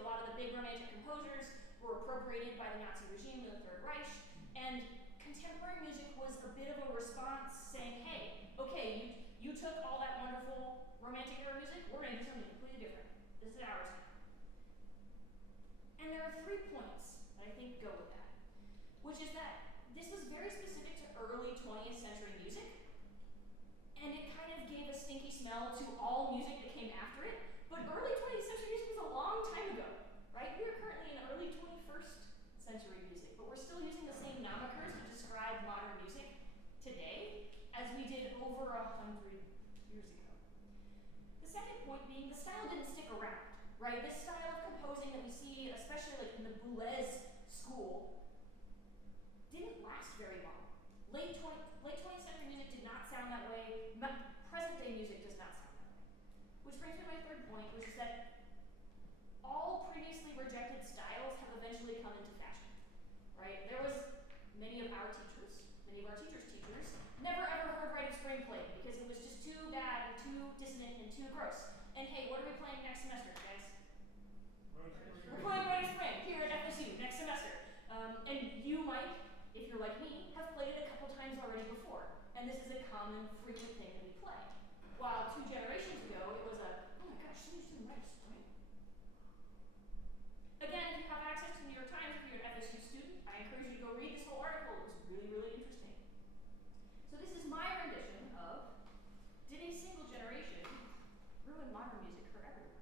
A lot of the big Romantic composers were appropriated by the Nazi regime in the Third Reich, and contemporary music was a bit of a response saying, hey, okay, you took all that wonderful Romantic era music, we're going to do something completely different. This is ours. And there are 3 points that I think go with that, which is that this was very specific to early 20th century music, and it kind of gave a stinky smell to all music that came after it. But early 20th century music was a long time ago, right? We are currently in early 21st century music, but we're still using the same monikers to describe modern music today as we did over 100 years ago. The second point being the style didn't stick around, right? This style of composing that we see, especially like in the Boulez school, didn't last very long. Late 20th century music did not sound that way. Present day music does not sound that way. Which brings me to my third point, which is that all previously rejected styles have eventually come into fashion, right? There was many of our teachers never ever heard Rite of Spring played because it was just too bad and too dissonant and too gross. And hey, what are we playing next semester, guys? We're playing Rite of Spring here at FSU next semester. And you might, if you're like me, have played it a couple times already before. And this is a common, frequent thing that we play. While 2 generations ago, it was a, oh my gosh, somebody's doing Rite of Spring. Again, if you have access to the New York Times, if you're an FSU student, I encourage you to go read this whole article. It was really, really interesting. So this is my rendition of, did a single generation ruin modern music for everyone?